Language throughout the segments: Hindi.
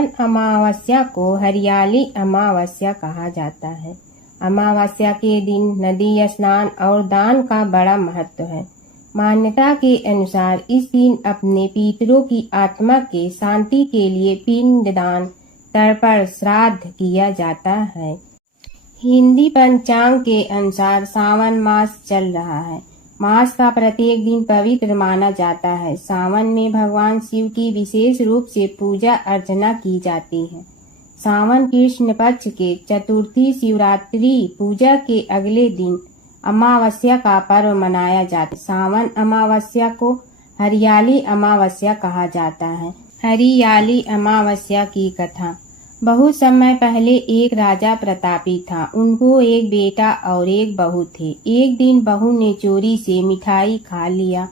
सावन अमावस्या को हरियाली अमावस्या कहा जाता है। अमावस्या के दिन नदी स्नान और दान का बड़ा महत्व है। मान्यता के अनुसार इस दिन अपने पितरों की आत्मा के शांति के लिए पिंडदान, तर्पण, श्राद्ध किया जाता है। हिंदी पंचांग के अनुसार सावन मास चल रहा है। मास का प्रत्येक दिन पवित्र माना जाता है। सावन में भगवान शिव की विशेष रूप से पूजा अर्चना की जाती है। सावन कृष्ण पक्ष के चतुर्थी शिवरात्रि पूजा के अगले दिन अमावस्या का पर्व मनाया जाता है। सावन अमावस्या को हरियाली अमावस्या कहा जाता है। हरियाली अमावस्या की कथा। बहुत समय पहले एक राजा प्रतापी था। उनको एक बेटा और एक बहू थे। एक दिन बहू ने चोरी से मिठाई खा लिया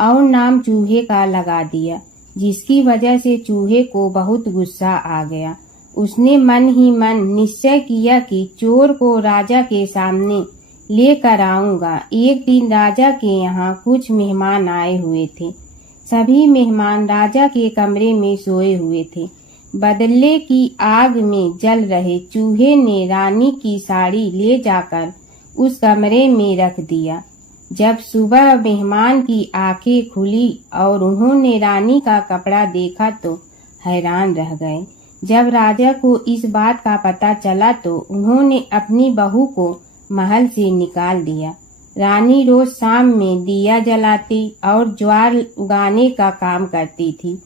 और नाम चूहे का लगा दिया, जिसकी वजह से चूहे को बहुत गुस्सा आ गया। उसने मन ही मन निश्चय किया कि चोर को राजा के सामने लेकर आऊंगा। एक दिन राजा के यहाँ कुछ मेहमान आए हुए थे। सभी मेहमान राजा के कमरे में सोए हुए थे। बदले की आग में जल रहे चूहे ने रानी की साड़ी ले जाकर उस कमरे में रख दिया। जब सुबह मेहमान की आंखें खुली और उन्होंने रानी का कपड़ा देखा तो हैरान रह गए। जब राजा को इस बात का पता चला तो उन्होंने अपनी बहू को महल से निकाल दिया। रानी रोज शाम में दिया जलाती और ज्वार उगाने का काम करती थी।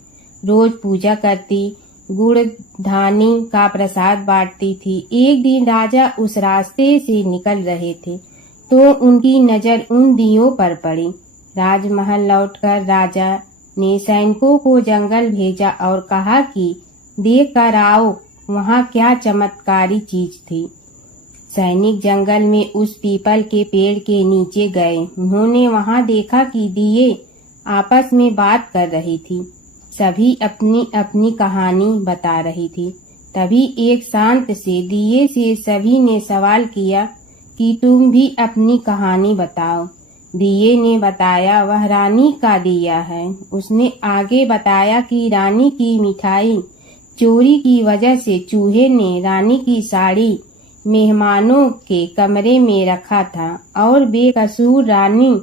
रोज पूजा करती, गुड़ धानी का प्रसाद बांटती थी। एक दिन राजा उस रास्ते से निकल रहे थे तो उनकी नजर उन दियों पर पड़ी। राजमहल लौटकर राजा ने सैनिकों को जंगल भेजा और कहा कि देख कर आओ वहाँ क्या चमत्कारी चीज थी। सैनिक जंगल में उस पीपल के पेड़ के नीचे गए। उन्होंने वहाँ देखा कि दिए आपस में बात कर रही थी। सभी अपनी अपनी कहानी बता रही थी। तभी एक शांत से दिए से सभी ने सवाल किया कि तुम भी अपनी कहानी बताओ। दिए ने बताया वह रानी का दिया है। उसने आगे बताया कि रानी की मिठाई चोरी की वजह से चूहे ने रानी की साड़ी मेहमानों के कमरे में रखा था और बेकसूर रानी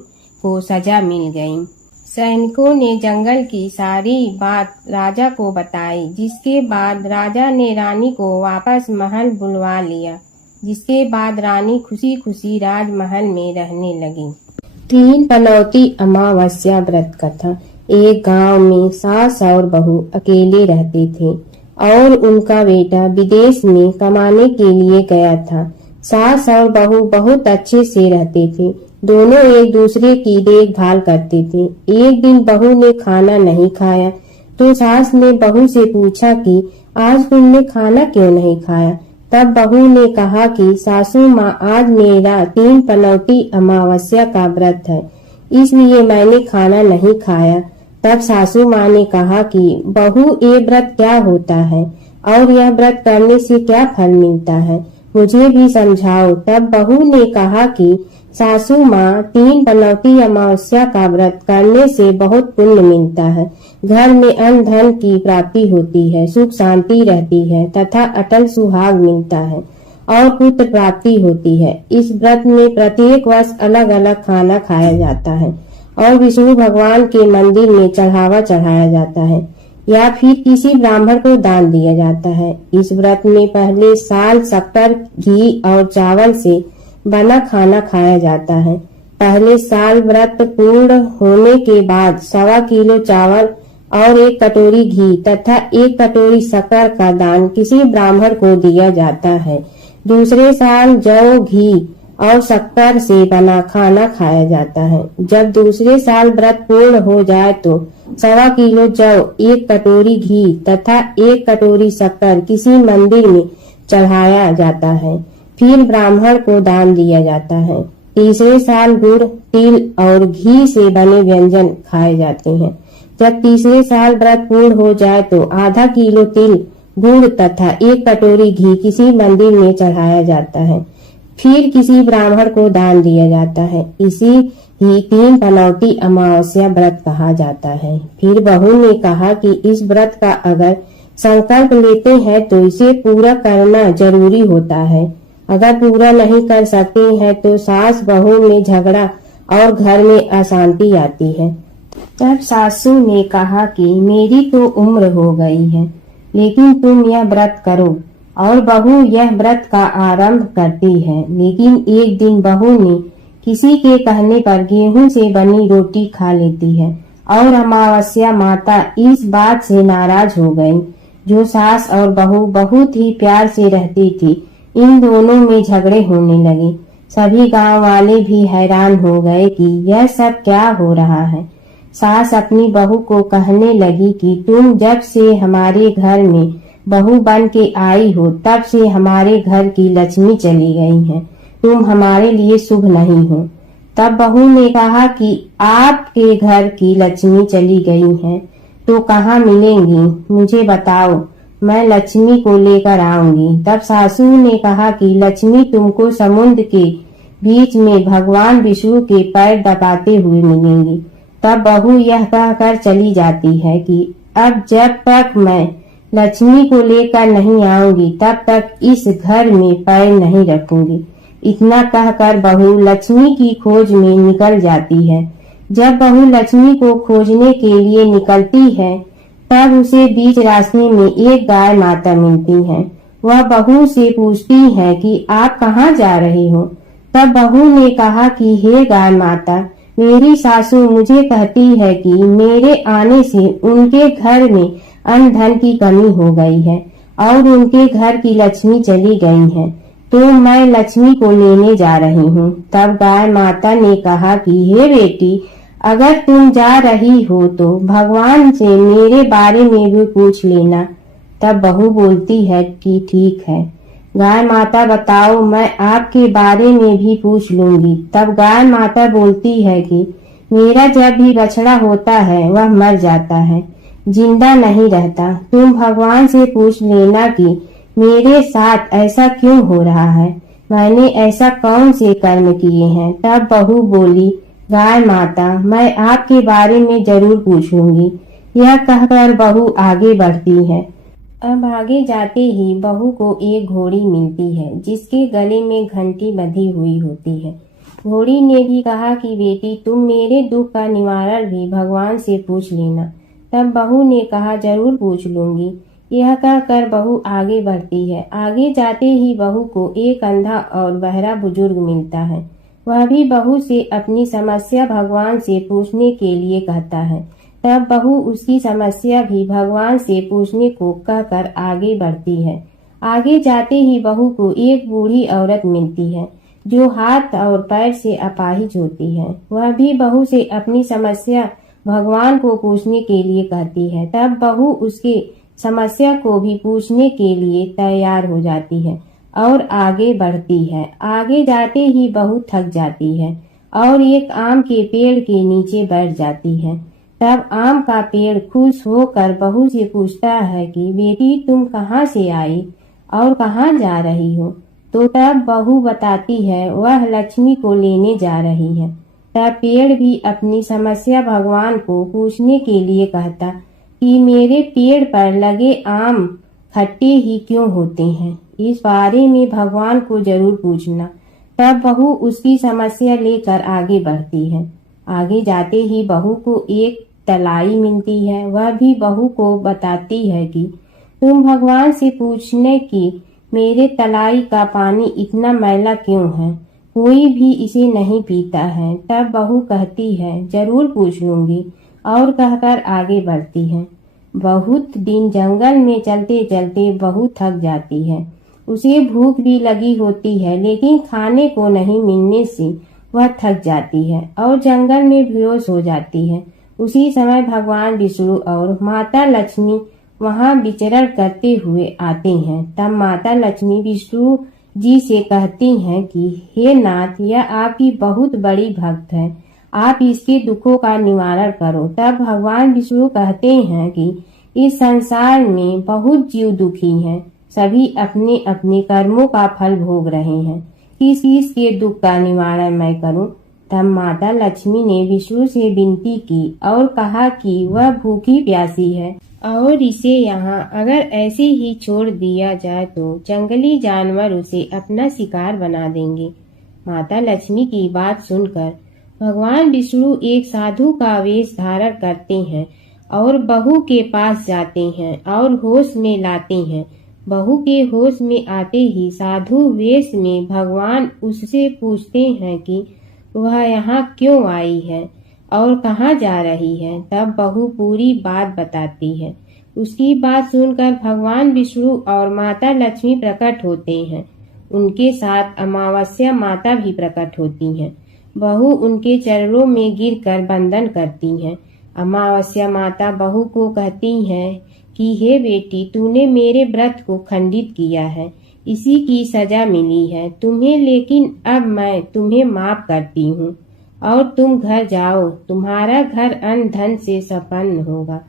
को सजा मिल गई। सैनिकों ने जंगल की सारी बात राजा को बताई, जिसके बाद राजा ने रानी को वापस महल बुलवा लिया। जिसके बाद रानी खुशी खुशी राजमहल में रहने लगी। 3 पनौती अमावस्या व्रत कथा। एक गांव में सास और बहू अकेले रहते थे और उनका बेटा विदेश में कमाने के लिए गया था। सास और बहू बहुत अच्छे से रहते थे। दोनों एक दूसरे की देखभाल करते थे। एक दिन बहू ने खाना नहीं खाया तो सास ने बहू से पूछा कि आज तुमने खाना क्यों नहीं खाया। तब बहू ने कहा कि सासू माँ आज मेरा 3 पनौती अमावस्या का व्रत है, इसलिए मैंने खाना नहीं खाया। तब सासू माँ ने कहा कि बहू ये व्रत क्या होता है और यह व्रत करने से क्या फल मिलता है, मुझे भी समझाओ। तब बहू ने कहा कि सासू माँ 3 पनौती अमावस्या का व्रत करने से बहुत पुण्य मिलता है। घर में अन्न धन की प्राप्ति होती है, सुख शांति रहती है तथा अटल सुहाग मिलता है और पुत्र प्राप्ति होती है। इस व्रत में प्रत्येक वर्ष अलग अलग खाना खाया जाता है और विष्णु भगवान के मंदिर में चढ़ावा चढ़ाया जाता है या फिर किसी ब्राह्मण को दान दिया जाता है। इस व्रत में पहले साल शक्कर, घी और चावल से बना खाना खाया जाता है। पहले साल व्रत पूर्ण होने के बाद 1.25 किलो चावल और 1 कटोरी घी तथा 1 कटोरी शक्कर का दान किसी ब्राह्मण को दिया जाता है। दूसरे साल जौ, घी और शक्कर से बना खाना खाया जाता है। जब दूसरे साल व्रत पूर्ण हो जाए तो 1.25 किलो जौ, 1 कटोरी घी तथा 1 कटोरी शक्कर किसी मंदिर में चढ़ाया जाता है, फिर ब्राह्मण को दान दिया जाता है। तीसरे साल गुड़, तिल और घी से बने व्यंजन खाए जाते हैं। जब तीसरे साल व्रत पूर्ण हो जाए तो आधा किलो तिल, गुड़ तथा 1 कटोरी घी किसी मंदिर में चढ़ाया जाता है, फिर किसी ब्राह्मण को दान दिया जाता है। इसी ही 3 पनौती अमावस्या व्रत कहा जाता है। फिर बहू ने कहा कि इस व्रत का अगर संकल्प लेते हैं तो इसे पूरा करना जरूरी होता है। अगर पूरा नहीं कर सकते हैं तो सास बहू में झगड़ा और घर में अशांति आती है। तब सासू ने कहा कि मेरी तो उम्र हो गई है, लेकिन तुम यह व्रत करो। और बहू यह व्रत का आरंभ करती है। लेकिन एक दिन बहू ने किसी के कहने पर गेहूं से बनी रोटी खा लेती है और अमावस्या माता इस बात से नाराज हो गई। जो सास और बहू बहुत ही प्यार से रहती थी, इन दोनों में झगड़े होने लगे। सभी गांव वाले भी हैरान हो गए कि यह सब क्या हो रहा है। सास अपनी बहू को कहने लगी कि तुम जब से हमारे घर में बहू बन के आई हो, तब से हमारे घर की लक्ष्मी चली गई है। तुम हमारे लिए शुभ नहीं हो। तब बहू ने कहा कि आपके घर की लक्ष्मी चली गई है तो कहाँ मिलेंगी, मुझे बताओ, मैं लक्ष्मी को लेकर आऊंगी। तब सासू ने कहा कि लक्ष्मी तुमको समुद्र के बीच में भगवान विष्णु के पैर दबाते हुए मिलेंगी। तब बहू यह कहकर चली जाती है कि अब जब तक मैं लक्ष्मी को लेकर नहीं आऊंगी तब तक इस घर में पैर नहीं रखूंगी। इतना कहकर बहू लक्ष्मी की खोज में निकल जाती है। जब बहू लक्ष्मी को खोजने के लिए निकलती है, तब उसे बीच रास्ते में एक गाय माता मिलती है। वह बहू से पूछती है कि आप कहाँ जा रही हो। तब बहू ने कहा कि हे गाय माता, मेरी सासू मुझे कहती है कि मेरे आने से उनके घर में अन्न धन की कमी हो गई है और उनके घर की लक्ष्मी चली गई है, तो मैं लक्ष्मी को लेने जा रही हूँ। तब गाय माता ने कहा कि हे बेटी, अगर तुम जा रही हो तो भगवान से मेरे बारे में भी पूछ लेना। तब बहू बोलती है कि ठीक है गाय माता, बताओ, मैं आपके बारे में भी पूछ लूंगी। तब गाय माता बोलती है कि मेरा जब भी बछड़ा होता है वह मर जाता है, जिंदा नहीं रहता। तुम भगवान से पूछ लेना कि मेरे साथ ऐसा क्यों हो रहा है, मैंने ऐसा कौन से कर्म किए हैं। तब बहू बोली, गाय माता, मैं आपके बारे में जरूर पूछूंगी। यह कहकर बहू आगे बढ़ती है। अब आगे जाते ही बहू को एक घोड़ी मिलती है जिसके गले में घंटी बंधी हुई होती है। घोड़ी ने भी कहा कि बेटी, तुम मेरे दुख का निवारण भी भगवान से पूछ लेना। तब बहू ने कहा जरूर पूछ लूंगी। यह कहकर बहू आगे बढ़ती है। आगे जाते ही बहू को एक अंधा और बहरा बुजुर्ग मिलता है। वह भी बहू से अपनी समस्या भगवान से पूछने के लिए कहता है। तब बहू उसकी समस्या भी भगवान से पूछने को कहकर आगे बढ़ती है। आगे जाते ही बहू को एक बूढ़ी औरत मिलती है जो हाथ और पैर से अपाहिज होती है। वह भी बहू से अपनी समस्या भगवान को पूछने के लिए कहती है। तब बहू उसके समस्या को भी पूछने के लिए तैयार हो जाती है और आगे बढ़ती है। आगे जाते ही बहू थक जाती है और एक आम के पेड़ के नीचे बैठ जाती है। तब आम का पेड़ खुश होकर बहू से पूछता है कि बेटी, तुम कहाँ से आई और कहाँ जा रही हो। तो तब बहू बताती है वह लक्ष्मी को लेने जा रही है। तब पेड़ भी अपनी समस्या भगवान को पूछने के लिए कहता कि मेरे पेड़ पर लगे आम खट्टे ही क्यों होते हैं, इस बारे में भगवान को जरूर पूछना। तब बहू उसकी समस्या लेकर आगे बढ़ती है। आगे जाते ही बहू को एक तलाई मिलती है। वह भी बहू को बताती है कि तुम भगवान से पूछने की मेरे तलाई का पानी इतना मैला क्यों है, कोई भी इसे नहीं पीता है। तब बहू कहती है जरूर पूछ लूंगी और कहकर आगे बढ़ती है। बहुत दिन जंगल में चलते चलते बहू थक जाती है। उसे भूख भी लगी होती है, लेकिन खाने को नहीं मिलने से वह थक जाती है और जंगल में बेहोश हो जाती है। उसी समय भगवान विष्णु और माता लक्ष्मी वहां विचरण करते हुए आते हैं। तब माता लक्ष्मी विष्णु जी से कहती हैं कि हे नाथ, यह आपकी बहुत बड़ी भक्त है, आप इसके दुखों का निवारण करो। तब भगवान विष्णु कहते हैं कि इस संसार में बहुत जीव दुखी हैं, सभी अपने अपने कर्मों का फल भोग रहे हैं, किस किस के दुख का निवारण मैं करूं। तब माता लक्ष्मी ने विष्णु से विनती की और कहा कि वह भूखी प्यासी है और इसे यहाँ अगर ऐसे ही छोड़ दिया जाए तो जंगली जानवर उसे अपना शिकार बना देंगे। माता लक्ष्मी की बात सुनकर भगवान विष्णु एक साधु का वेश धारण करते हैं और बहू के पास जाते हैं और होश में लाते हैं। बहू के होश में आते ही साधु वेश में भगवान उससे पूछते हैं कि वह यहाँ क्यों आई है और कहाँ जा रही है। तब बहू पूरी बात बताती है। उसकी बात सुनकर भगवान विष्णु और माता लक्ष्मी प्रकट होते हैं। उनके साथ अमावस्या माता भी प्रकट होती हैं। बहू उनके चरणों में गिरकर वंदन करती हैं। अमावस्या माता बहू को कहती हैं कि हे बेटी, तूने मेरे व्रत को खंडित किया है, इसी की सजा मिली है तुम्हें, लेकिन अब मैं तुम्हें माफ करती हूँ और तुम घर जाओ। तुम्हारा घर अन्न धन से संपन्न होगा,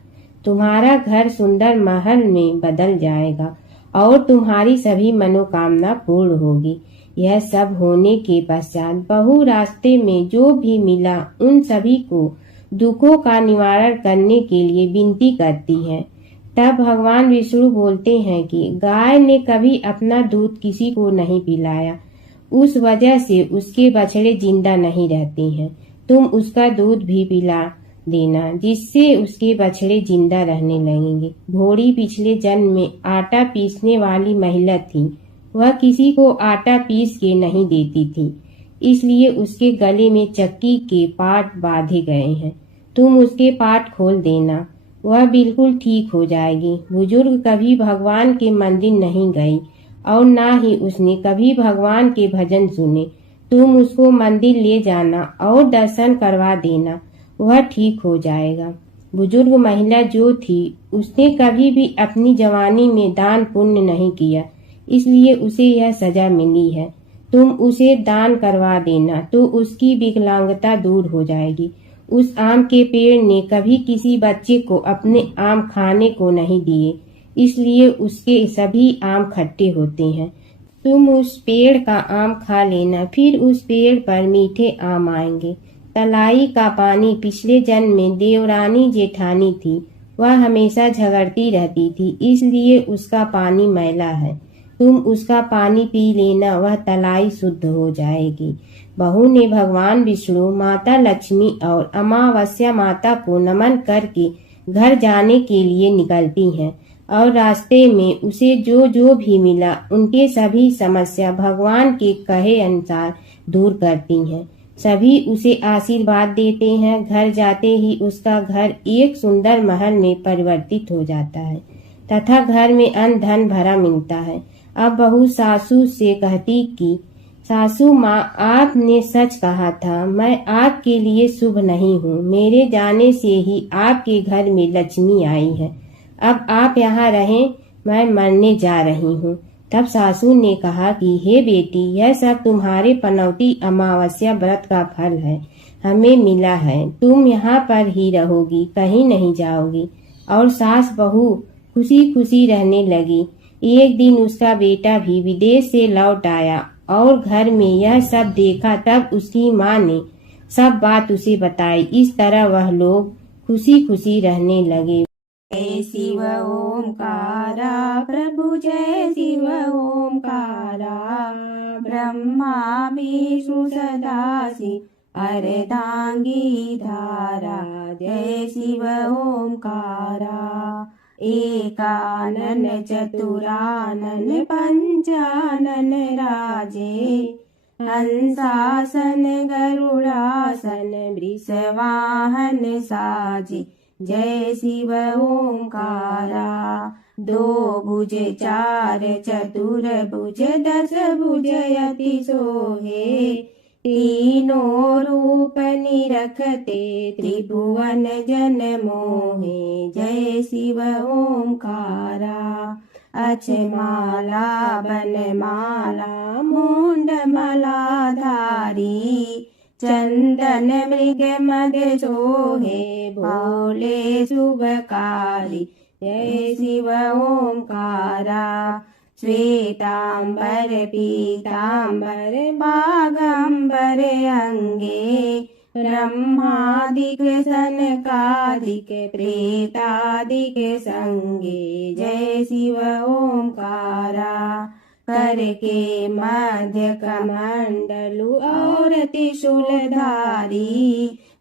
तुम्हारा घर सुंदर महल में बदल जाएगा और तुम्हारी सभी मनोकामना पूर्ण होगी। यह सब होने के पश्चात बहू रास्ते में जो भी मिला उन सभी को दुखों का निवारण करने के लिए विनती करती है। तब भगवान विष्णु बोलते हैं कि गाय ने कभी अपना दूध किसी को नहीं पिलाया, उस वजह से उसके बछड़े जिंदा नहीं रहते हैं। तुम उसका दूध भी पिला देना, जिससे उसके बछड़े जिंदा रहने लगेंगे। घोड़ी पिछले जन्म में आटा पीसने वाली महिला थी। वह किसी को आटा पीस के नहीं देती थी, इसलिए उसके गले में चक्की के पाट बांधे गए हैं। तुम उसके पाट खोल देना, वह बिल्कुल ठीक हो जाएगी। बुजुर्ग कभी भगवान के मंदिर नहीं गई और ना ही उसने कभी भगवान के भजन सुने। तुम उसको मंदिर ले जाना और दर्शन करवा देना, वह ठीक हो जाएगा। बुजुर्ग महिला जो थी उसने कभी भी अपनी जवानी में दान पुण्य नहीं किया, इसलिए उसे यह सजा मिली है। तुम उसे दान करवा देना तो उसकी विकलांगता दूर हो जाएगी। उस आम के पेड़ ने कभी किसी बच्चे को अपने आम खाने को नहीं दिए, इसलिए उसके सभी आम खट्टे होते हैं। तुम उस पेड़ का आम खा लेना, फिर उस पेड़ पर मीठे आम आएंगे। तलाई का पानी पिछले जन्म में देवरानी जेठानी थी। वह हमेशा झगड़ती रहती थी, इसलिए उसका पानी मैला है। तुम उसका पानी पी लेना, वह तलाई शुद्ध हो जाएगी। बहू ने भगवान विष्णु, माता लक्ष्मी और अमावस्या माता को नमन करके घर जाने के लिए निकलती हैं और रास्ते में उसे जो जो भी मिला उनके सभी समस्या भगवान के कहे अनुसार दूर करती हैं। सभी उसे आशीर्वाद देते हैं। घर जाते ही उसका घर एक सुंदर महल में परिवर्तित हो जाता है तथा घर में अन्न धन भरा मिलता है। अब बहू सासू से कहती कि सासू माँ, आपने सच कहा था, मैं आपके लिए शुभ नहीं हूँ। मेरे जाने से ही आपके घर में लक्ष्मी आई है। अब आप यहाँ रहें, मैं मरने जा रही हूँ। तब सासू ने कहा कि हे बेटी, यह सब तुम्हारे पनौती अमावस्या व्रत का फल है, हमें मिला है। तुम यहाँ पर ही रहोगी, कहीं नहीं जाओगी। और सास बहू खुशी खुशी रहने लगी। एक दिन उसका बेटा भी विदेश से लौट आया और घर में यह सब देखा। तब उसकी माँ ने सब बात उसे बताई। इस तरह वह लोग खुशी खुशी रहने लगे। जय शिव ओंकारा प्रभु, जय शिव ओंकारा। ब्रह्मा विष्णु सदाशिव अर्धांगी धारा। जय शिव ओंकारा। एकानन चतुरानन पंचानन राजे। हंसासन गरुड़ासन वृषवाहन साजे। जय शिव ओंकारा। दो भुज चार चतुर भुज दस भुज अति सोहे। तीनों रूप निरखते त्रिभुवन जन मोहे। जय शिव ओंकारा। अक्षमाला बनमाला मुंड मलाधारी। चंदन मृग मद सोहे भोले शुभकारी। जय शिव ओंकारा। श्वेतांबर पीतांबर बागंबर अंगे। ब्रह्मादिक सनकादिक प्रेतादिक संगे जय शिव ओंकारा। करके मध्य कमंडलु और त्रिशूलधारी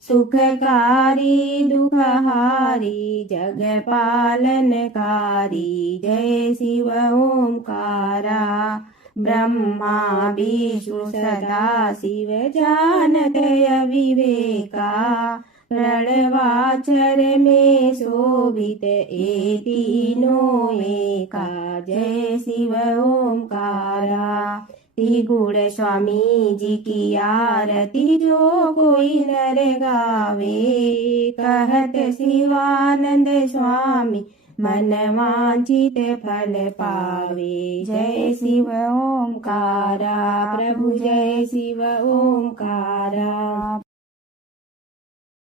सुखकारी दुखहारी जग पालनकारी जय शिव ओंकारा। ब्रह्मा विष्णु सदा शिव जानत अविवेका रणवाचर में शोभित ए तीनों एका जय शिव ओंकारा। त्रिगुण स्वामी जी की आरती जो कोई नर गावे कहत शिवानंद स्वामी मन वांछित फल पावे जय शिव ओंकारा। प्रभु जय शिव ओंकारा।